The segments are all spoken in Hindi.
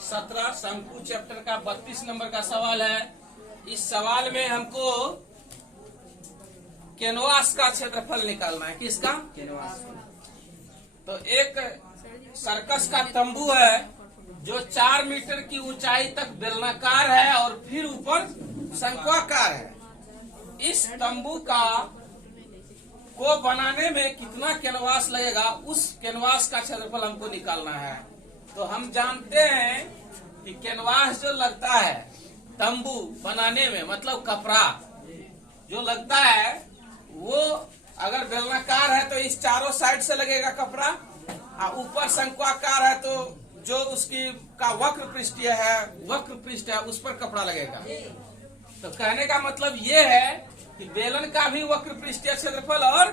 17 शंकु चैप्टर का 32 नंबर का सवाल है। इस सवाल में हमको कैनवास का क्षेत्रफल निकालना है। किसका? कैनवास। तो एक सर्कस का तंबू है जो 4 मीटर की ऊंचाई तक बेलनाकार है और फिर ऊपर शंक्वाकार है। इस तंबू को बनाने में कितना कैनवास लगेगा, उस कैनवास का क्षेत्रफल हमको निकालना है। तो हम जानते हैं कि कैनवास जो लगता है तंबू बनाने में, मतलब कपड़ा जो लगता है, वो अगर बेलनाकार है तो इस चारों साइड से लगेगा कपड़ा, और ऊपर शंक्वाकार है तो जो उसकी का वक्र पृष्ठ है उस पर कपड़ा लगेगा। तो कहने का मतलब ये है कि बेलन का भी वक्र पृष्ठीय क्षेत्रफल और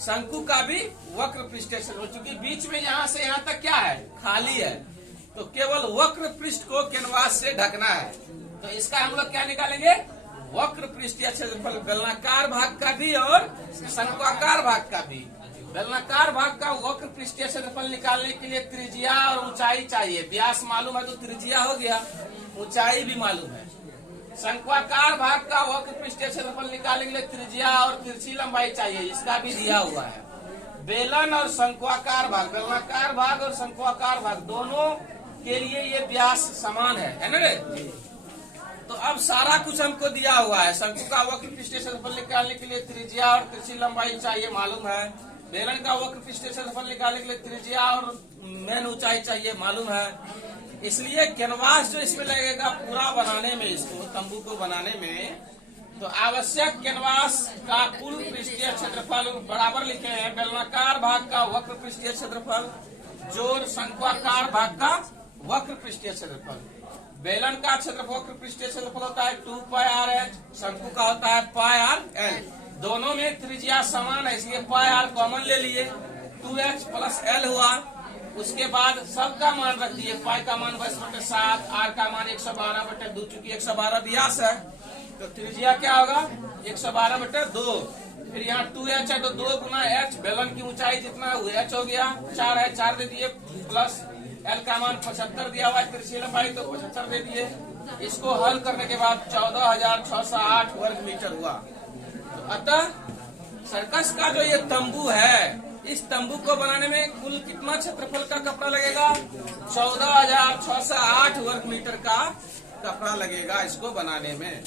शंकु का भी वक्र पृष्ठीय क्षेत्रफल, क्योंकि बीच में यहाँ से यहाँ तक क्या है, खाली है, तो केवल वक्र पृष्ठ को कैनवास से ढकना है। तो इसका हम लोग क्या निकालेंगे? वक्र पृष्ठीय क्षेत्रफल बेलनाकार भाग का भी और शंक्वाकार भाग का भी। बेलनाकार भाग का वक्र पृष्ठीय क्षेत्रफल निकालने के लिए त्रिज्या और ऊंचाई चाहिए। व्यास मालूम है तो त्रिज्या हो गया, ऊंचाई भी मालूम है। शंक्वाकार भाग का वक्र पृष्ठीय क्षेत्रफल निकालने के लिए त्रिज्या और तिरछी लंबाई चाहिए, इसका भी दिया हुआ है। बेलन और शंक्वाकार भाग, बेलनाकार भाग और शंक्वाकार भाग दोनों के लिए ये व्यास समान है ना रे? तो अब सारा कुछ हमको दिया हुआ है। शंकु का वक्र पृष्ठीय क्षेत्रफल निकालने के लिए त्रिज्या और तिरछी लंबाई चाहिए, मालूम है। बेलन का वक्र पृष्ठीय क्षेत्रफल निकालने के लिए त्रिज्या और मेन ऊंचाई चाहिए, मालूम है। इसलिए कैनवास जो इसमें लगेगा पूरा बनाने में, इसको तंबू को बनाने में, तो आवश्यक कैनवास का कुल पृष्ठीय क्षेत्रफल बराबर लिखे हैं बेलनाकार भाग का वक्र पृष्ठीय क्षेत्रफल जोड़ शंक्वाकार भाग का वक्र पृष्ठीय क्षेत्रफल। बेलन का क्षेत्रफल वक्र पृष्ठीय क्षेत्रफल होता है 2 पाई आर एच, शंकु का होता है पाई आर एल। दोनों में त्रिज्या समान है, इसलिए पाई आर कॉमन ले लिए, 2h प्लस एल हुआ। उसके बाद सबका मान रख दिए, पाई का मान 22/7, आर का मान 112/2, चूंकि 112 व्यास है तो त्रिज्या क्या होगा 112/2। फिर यहाँ 2h है तो 2 गुना h, बेलन की ऊंचाई जितना है h हो गया, 4 है 4 दे दिए, प्लस एल का मान 75 दिया हुआ है, तिरछी लंबाई तो 75 दे दिए। इसको हल करने के बाद 14,608 वर्ग मीटर हुआ। तो अतः सर्कस का जो ये तंबू है, इस तंबू को बनाने में कुल कितना क्षेत्रफल का कपड़ा लगेगा? 14,608 वर्ग मीटर का कपड़ा लगेगा इसको बनाने में।